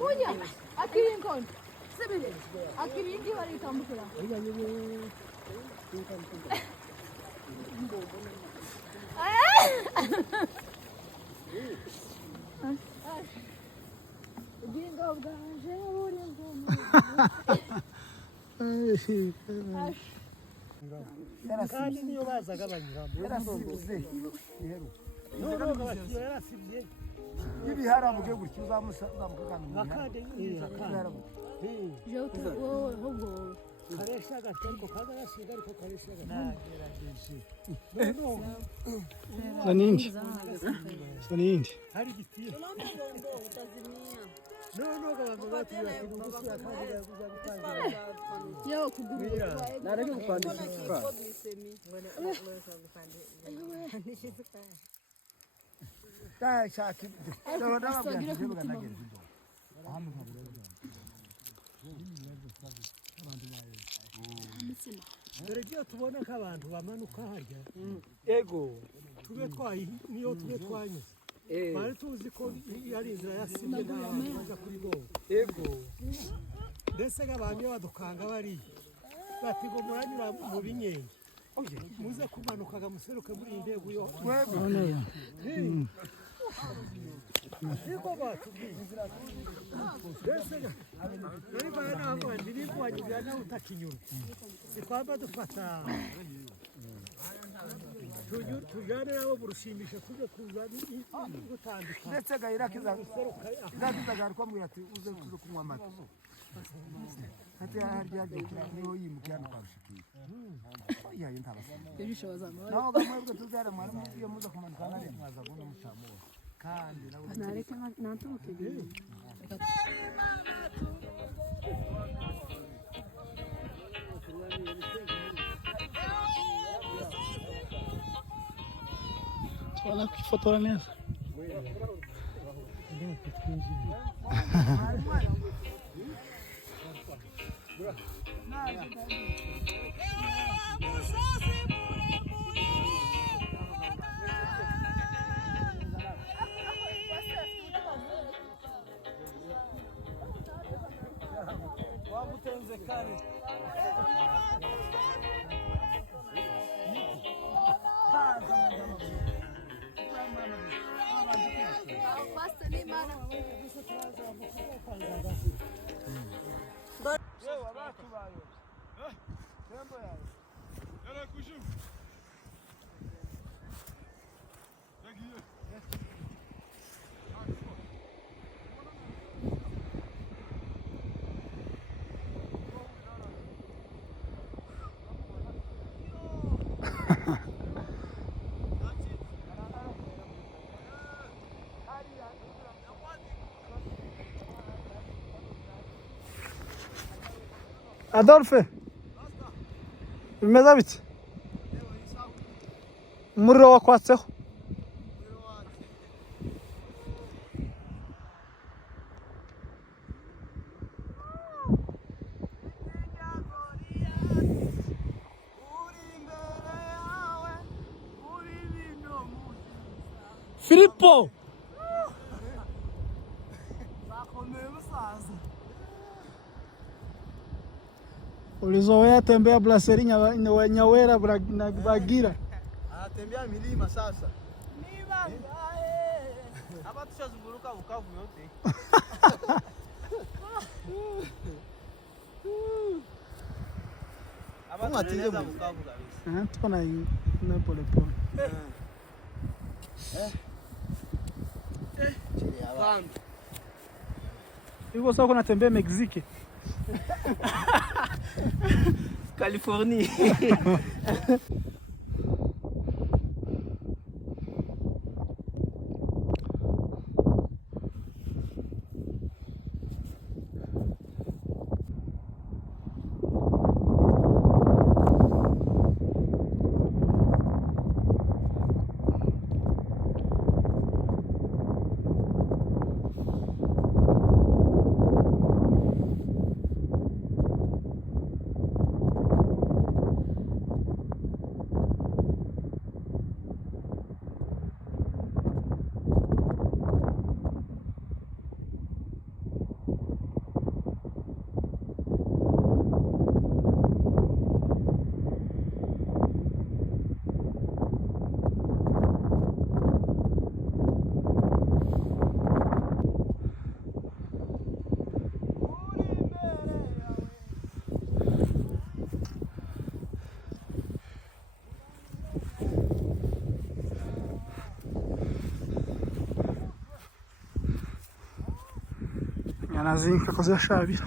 Unya, akirin kon. Sebele. Akirin ki wari tambukira. Bingo ganje orin kon. Kandi niyo bazaga banyuramo. Yarasibuze. Yarasibye. Ibiharabuge gutyo uzamusanga Bakande Jauta hogo. karesha gaterko kaza yasiga ariko karesha Sanindi. hari gitiye. No gabantu batira kugusi akandi kuzabitangira. Yo kugurura. nareke gupandisha shaki ndabona babwira ngo nageze Dore giye tubona ko abantu bamanuka harya. ego Tube niyo tube twanyuze. Bari tuzi ko yari inzira yasimye n'abantu baza kuri bo. ego Mbese abantu badukanga bari bati ngo muranyura mu binyenge. Muze kumanukaga museruke muri iyi ndego yo. Niko batubwiye. Mbese nari banavuga ndibikuwanyuza nawe utakinyura. Sikwamba dufata tujyane nabo burushimisha tujye kuza gutandika ndetse gahirakiza kwambwira ati uze tuze kunywa amata ati harya niho yimukiye hano kwa Rushikira yaye ntabasanga naho gamwebwe tuzare mwari mugiye muza kumanuka nari mwaza kubona mucamuwe kandi nareke nantuke Olha que foto nessa. Adolphe. Bimeze bite? Umuriro wakwatseho. Filippo. Ulizoea tembea Brasserie Nyawera na Bagira. Anatembea milima sasa. Hapa tushazunguruka Bukavu yote. Hapa tunaweza Bukavu kabisa. Tuko na pole pole. Hivyo sasa unatembea Mexico. Californie. yanazinka koze yashabira.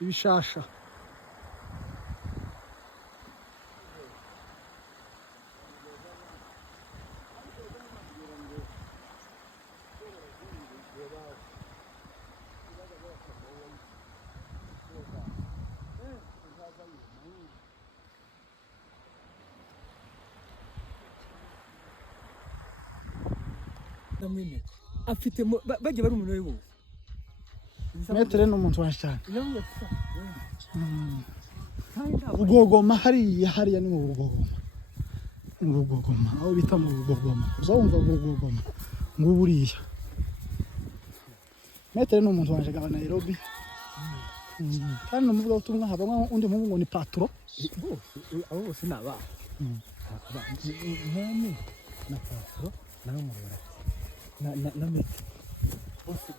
Ibishasha. ndamwemera afite bajye bari umuntu we bose Metere ni umuntu waje cyane. Rugogoma hariya ni mu Rugogoma. Mu Rugogoma aho bita mu Rugogoma. Uzumva Rugogoma nguburiya. Metere ni umuntu waje gaba Nairobi. Kandi numuvuga utumwa habamwe undi muhungu ngo ni patro. abo bose naba nkame na patro na murora na mete bose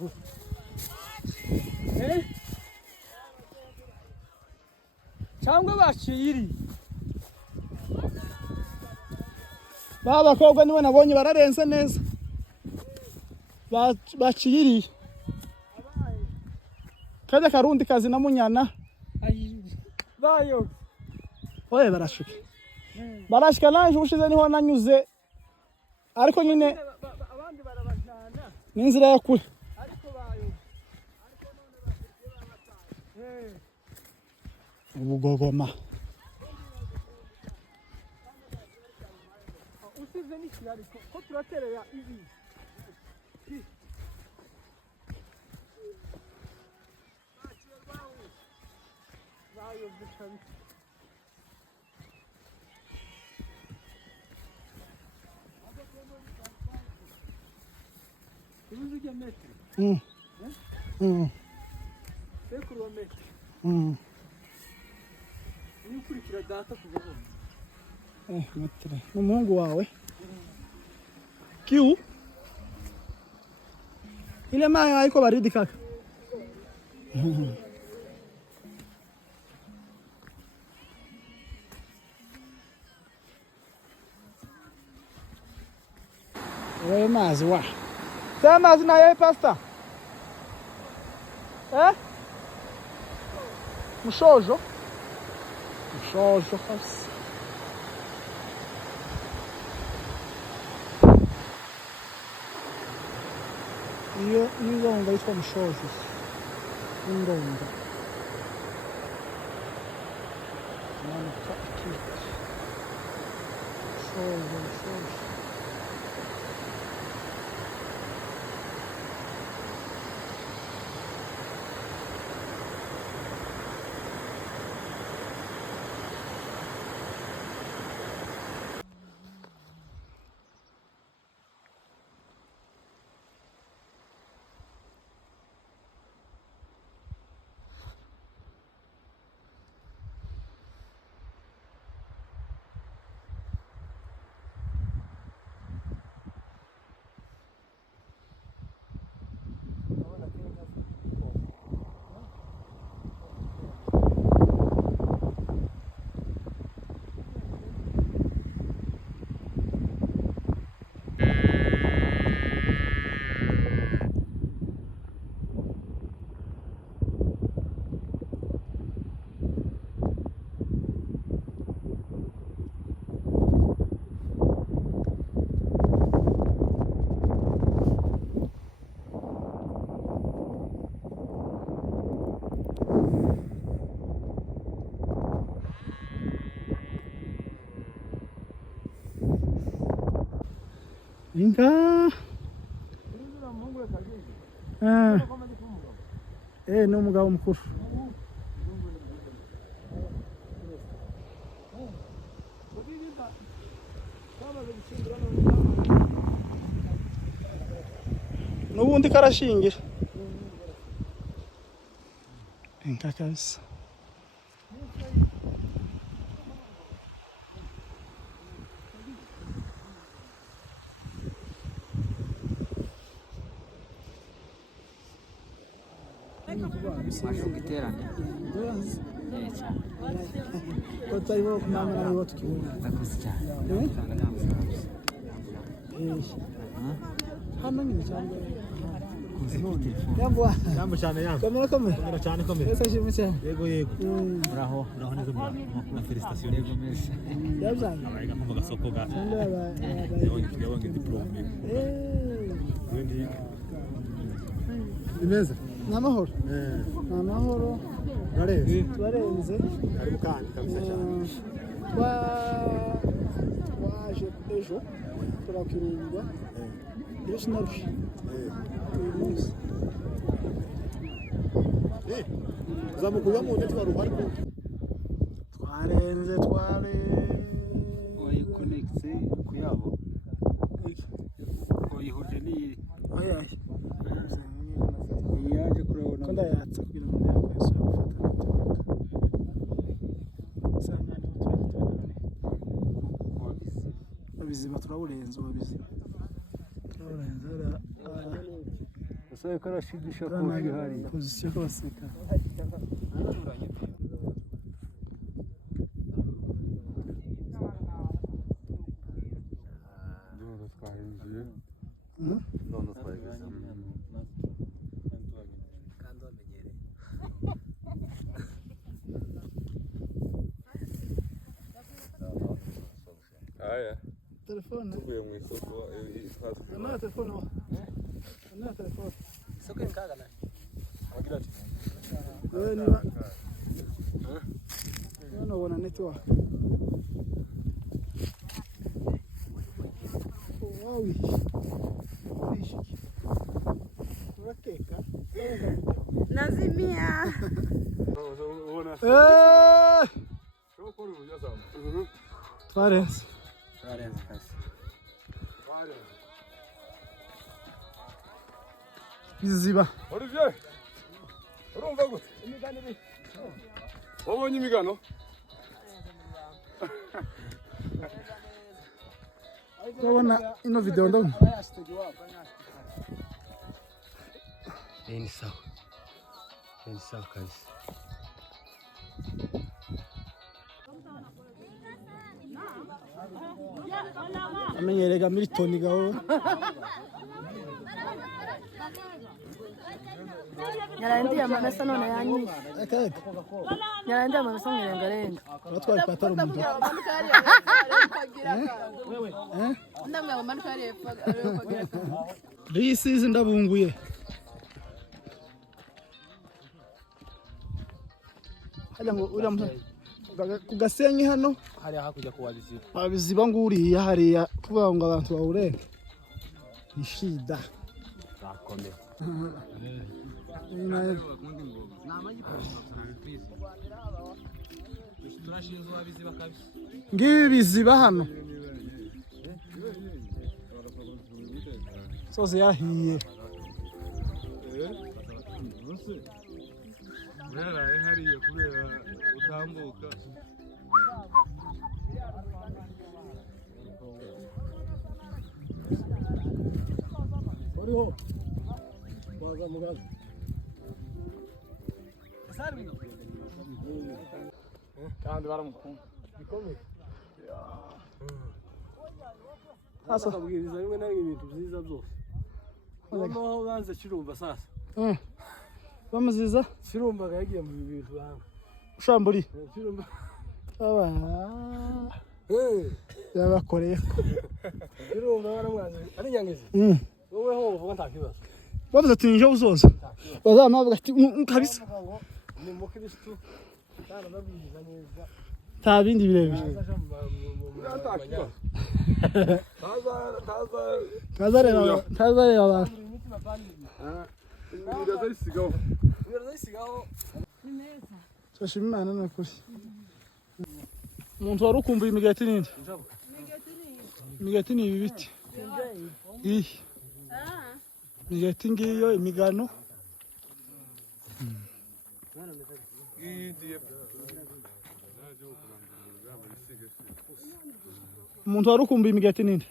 cyangwa baciri Baba bakobwa niwe nabonye bararenze neza. Baciriye. Kaje karundi kazi na munyana. bayo Oye barashika. Barashika nanje ushize niho nanyuze. Ariko nyine abandi barabajana n'inzira ya kure. ariko bayo Ubugogoma. usize n'ikirari ko turaterera ibi bayo bikari Uruzi metri. Sekuru wa metri. Ni ukurikira data kuva hano. Metere. N'umuhungu wawe. Kiu? Ile maji haiko baridi kaka. Wewe mazi wa. Sema mazi na yeye pasta. Mushojo. Mushojo hasi. Iyo ngomba yitwa mushojo. Ingomba. Mwana kaki. Mushojo. inka ni umugabo mukuru n'ubundi karashingira inka kabisa Masuk giterane. utariho kumamara ariho tukibona Bagus cyane. hano nyine cyangwa Yambo yambo cyane yambo. kamera kamera Kamera cyane kamera. ese shimwe cyane Yego yego. Uraho neza na felicitation. Yego merci. yabyanga Abayiga mu gasoko ga. Yabonye diplome. Wendi. Imeza. n'amahoro n'amahoro Rarenze. turarenze Ari mukandi kabisa cyane. waje ejo turakirinda ejo sinarusha uyu munsi Uzamukuya mu ndetse warubari ko. twarenze Oyi connecte kuyabo. Oyi huje ni oya yaje kurabona. ko ndayatsa kugira ngo ndayakoreshe gufata sangane babiziba turaburenze babiziba turaburenze Usaye karashigisha ko bihari. pozisiyo y'abasirikare telefone tuvuye mu isoko na telefone na telefone Soko inkaga na. agira ati wewe niba unabona network wawi wishiki urakeka Nazimia. ubona shoko uri yazamu twarenze Twarenze kasi. biziba Olivier urumva gute wabonye imigano urabona ino video ndabona ni sawa kabisa amenyerega Milton gaho Nyarandia manasa none yanyishe. akaka Nyarandia manasa ngirengarenga. batwara ipataro mu mutwe Ndamwe amanuka ari kwagira. risize ndabunguye hajya ngo uriya ku gasenyi hano hari hakurya ku wabiziba. abiziba nguriya hariya kuvuga ngo abantu bawurenge ni shida Zakomeye. Turashinzwe wabiziba kabisa. ngibi biziba hano soze yahiye Kubera hariye kubera utambuka Uriho. Baza mugaza. kandi baramukunda Bikomeye. sasa Akabwiriza rimwe na rimwe ibintu byiza byose. Noneho banze Kirumba sasa. bamuziza Kirumba yagiye mu bintu banga. ushamburi Kirumba. aba yabakoreye Kirumba baramwanze. Ari nyangizi. Wowe ho uvuga nta kibazo. bavuze ati nje uzoza bazamavuga ati kabisa Ni mukristo. Kana babwiza neza. nta bindi birebire Azaja mu nta kibazo Tazareba abantu. Turashima Imana n'ukuri. Umuntu wari ukumbuye imigati ninde? Imigati ni ibi biti. Iyi. Imigati ngiyo imigano. Umuntu wari ukumbuye imigati ninde?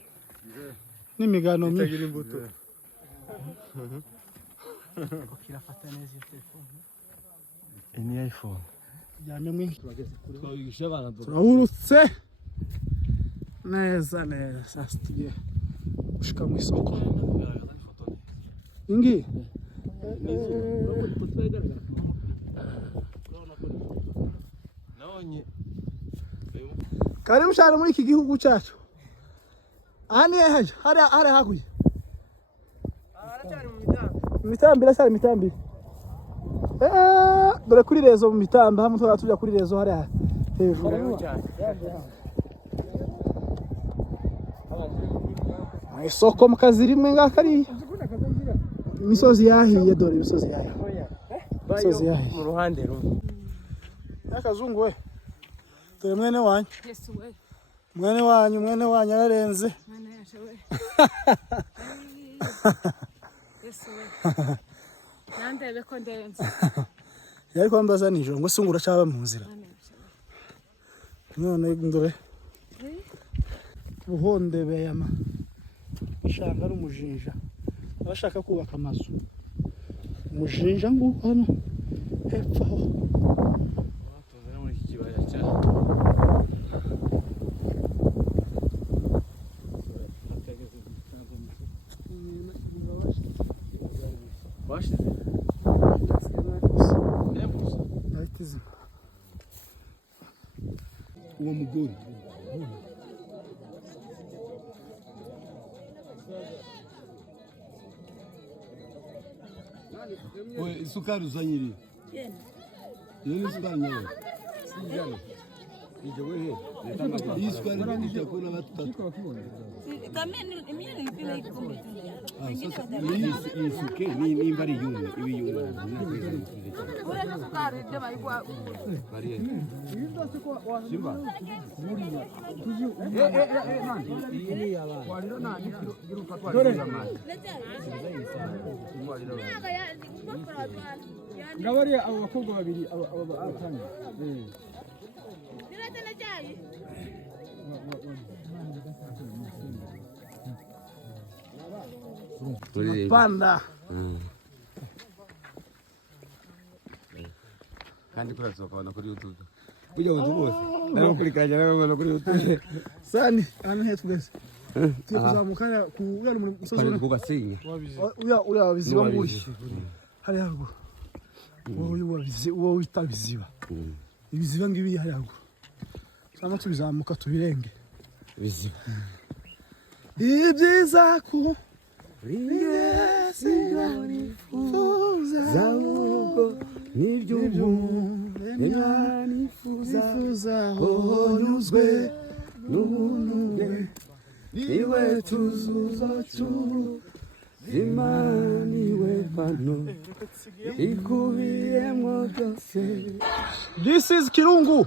N'imigano myinshi. Itagira imbuto. Kirafata neza iyo telefone. Ni iPhone. Yame mwinshi. Twabigisha abana Turahurutse. Neza neza. Sasa tugiye gushika mu isoko. Ingi. Karibu cyane muri iki gihugu cyacu. Aha ni hehe? Hari hakuye. Mitambi irasari mitambi. Dore kuri rezo mu mitamba hamwe tujya kuri rezo hari hejuru. Isoko mu kazi rimwe ngakari. Imisozi yahiye dore imisozi yahiye. Imisozi yahiye. mu ruhande rumwe. Nakazungu we. Dore mwene wanyu. Yesu we. Mwene wanyu ararenze. Mwana yaje we. Yesu we. Nandebe ko ndenze. Yari kwambaza nijoro ngo sungura cyaba mu nzira. None ndore. Buhonde beyama. Shanga ari umujinja. Abashaka kubaka amazu. Umujinja ngo hano hepfo. Tuzana muri iki kibaya cya. Washize. Aritizi. Uwo mugore. Oye, isukari uzanyiri. Iyo ni isukari nyayo. Sijana. Ije wehe. Iyi sukari itakuna batatu. Iyi suke ni mbari yumwe. Ibi yumwe. Ule na sukari ndeba igwa. Bari. Simba. man. Iyi ni yaba. Waliro nani giruka kwa. Ngabari abo bakobwa babiri abo atanga. Panda. Kandi kurasohoka wana kuri YouTube. Ujya wanzu bose. Narakurikanya nabona kuri YouTube. Sani hano hepfo gese. Tukuzamukana ku uriya musozi Kandi kugasinga. uriya wabiziba muri. Hari haruguru. Wowe wita biziba. Ibiziba ngibi hari haruguru. Sama tubizamuka tubirenge. Biziba. Ibyiza ku Ringesi Zawugo niby'ubuntu nifuza honyuzwe n'ubuntu niwe tuzuzo imaniwe pano ikubiyemo byose. This is Kirungu.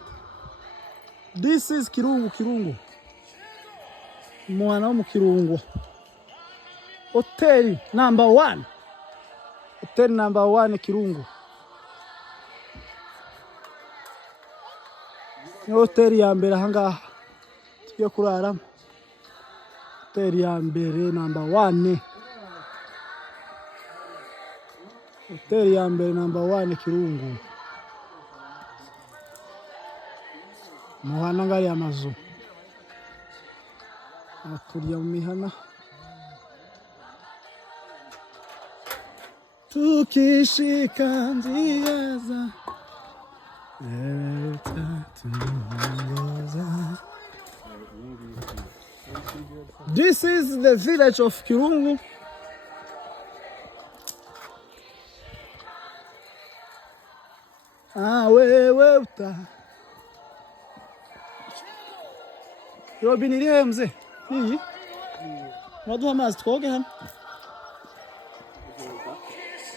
Kirungu. Mwana wo mu Kirungu. Hotel number 1. Hotel number 1 Kirungu. Ni hotel ya mbere ahangaha. Tugiye kuraramo. Hotel ya mbere number 1. Hotel ya mbere number 1 Kirungu. Muhana ngari amazu. Akurya mu mihana. Tukishika njia za This is the village of Kirungu. Wewe uta. Robin iliwe mzee. iyi uraduha amazi twoge hano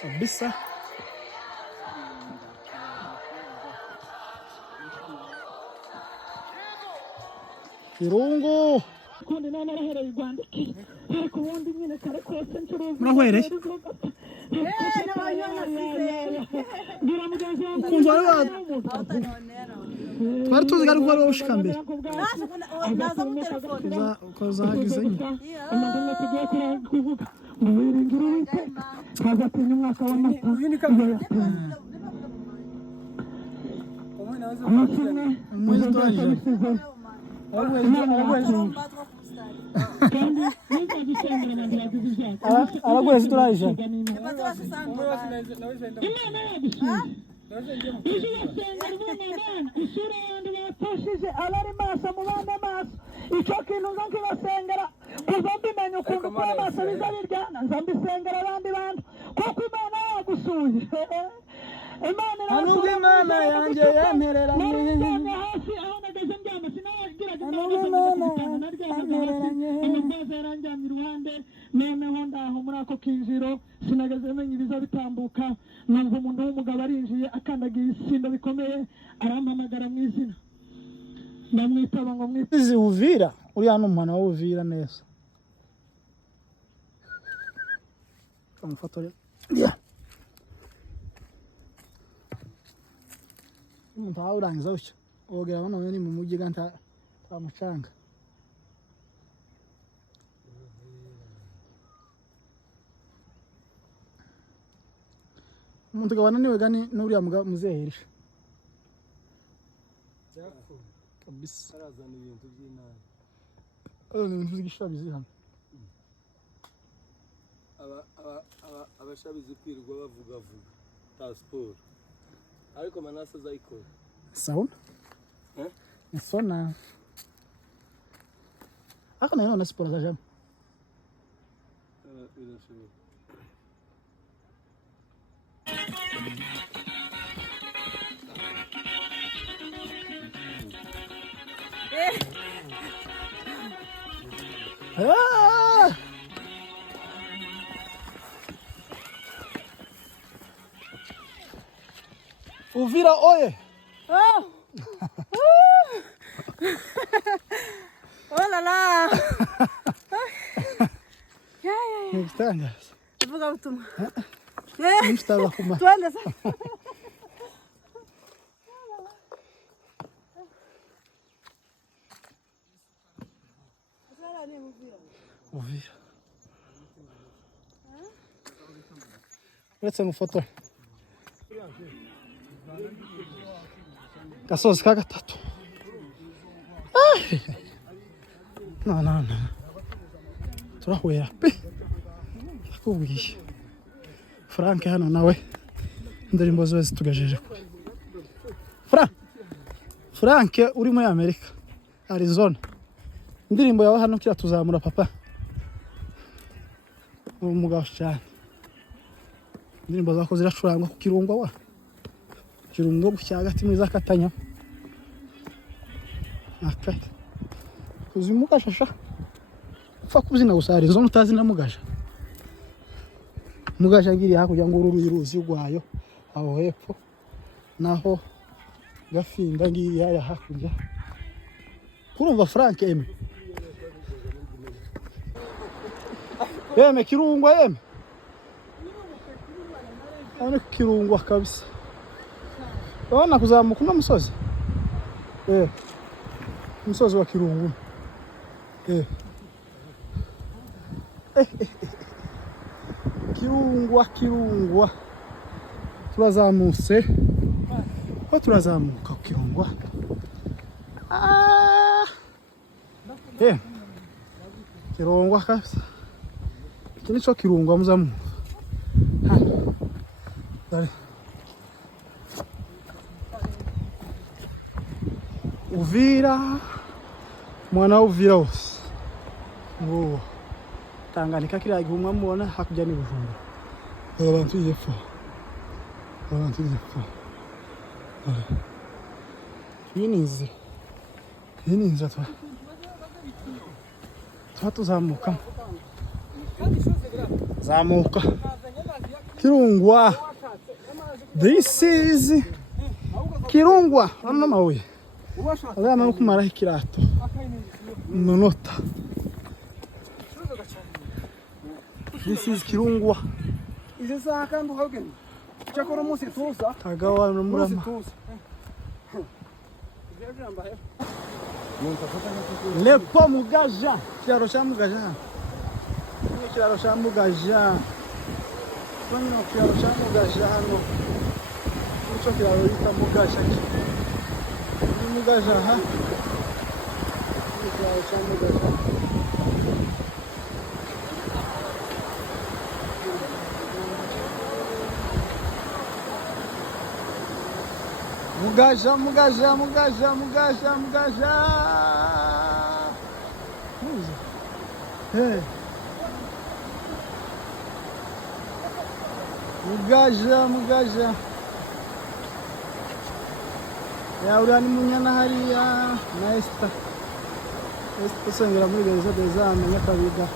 kabisa Kirungu kundi nane arahereye rwandiki ariko ubundi nyine kare kose ncuruza murahwereye ngira mugenzi wanjye ukuntu wari twari tuzi ko ari wowe ushika mbere ukazagize nyine amagambo tugiye kuvuga ngo wiringire uwiteka twazatinya umwaka w'amata umwezi turangije araguheza turangije isura yandi bapfushije abari maso mubane maso icyo kintu nza nkibasengera kuza mbimenya ukuntu kuba maso biza biryana nza mbisengera abandi bantu kuko imana yagusuye nubwo imana yanjye yantereranye hasi aho nageze ndyama sinagiraga amazi yaranjyamye iruhande noneho ndaho muri ako kinjiro sinageze menya ibiza bitambuka numva umuntu w'umugabo arinjiye akandagiye isindo bikomeye arampamagara mu izina ndamwitaba ngo izi Uvira uriya ni umwana wa Uvira neza kamufotore umuntu wawe urangiza utyo wogera bano ni mu mujyi ganta kwa mucanga umuntu gabana niwe gani n'uriya mugabo muzeherisha kabisa arazana ibintu by'inama ibintu by'ishabizi hano abashabizi kwirirwa bavuga ta siporo ariko Manase azayikora sauna ni sauna ako nayo na siporo zajamo birashoboka Uvira oye! Oh! Oh là là! Ngitangaza. Vuga ubutumwa. Nishitaba kuma. Twende sasa. Uvira. Uretse ngufotore. Gasozi ka gatatu. No. Turahwera pe. Nakubwiye. Frank hano nawe indirimbo zose zitugejeje kure. Frank uri muri Amerika, Arizona. Indirimbo yawe hano kira tuzamura papa. Umugabo cyane. Indirimbo zako ziracurangwa ku kirungo wa. Kirungo gucyagati mwiza katanya. Akata. Uzimugashasha. Upfa kubyina gusa Arizona utazi na mugasha. Mugasha ngiri hakurya ngo uruzi rwayo aho hepfo naho gafinda ngiri ya hakurya. Kurumva Frank eme. Eme kirungwa eme. Ana kirungwa kabisa. Ona kuzamuka uno musozi. Musozi wa kirungu. Kirungwa. Turazamutse. Ko turazamuka kirungwa. Kirungwa kabisa. Iki nico kirungwa muzamu. Dale. Uvira. Mwana Uvira wose. Ngo Tanganyika kiriya gihumwa mubona hakurya ni Bujumbura. Abantu yepfo. Iyi ni inzira twa. tuba tuzamuka zamuka Kirungwa. This is Kirungwa. Ano mabuye ariya no kumaraho ikirato umunota. This is Kirungwa. Izi saha kandi uhagenda cyakora umunsi tuza Tagawa no murama. Lepo Mugaja. Kiraro cya Mugaja. Ni kiraro cya Mugaja. Kwani kiraro cya Mugaja hano. Mucho kiraro yita Mugaja. Ni Mugaja ha. Ni kiraro cya Mugaja. Mugaja, Mugaja, Mugaja, Mugaja, Mugaja. Hey. Mugaja, Mugaja. Ya uriya ni Munyana hariya na Esther. Esther usengera muri Beza amenya Kabiga.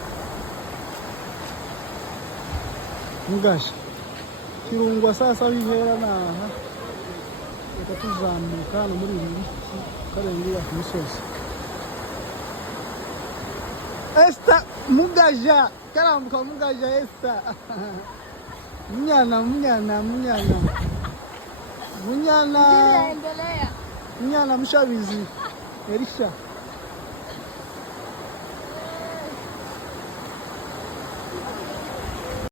Mugaja. Kirungwa sasa bihera naha. Tuzamuka no muri ibi karengera ku musozi. Esther Mugaja, karambuka Mugaja Esther. Munyana. Munyana Mushabizi Elisha.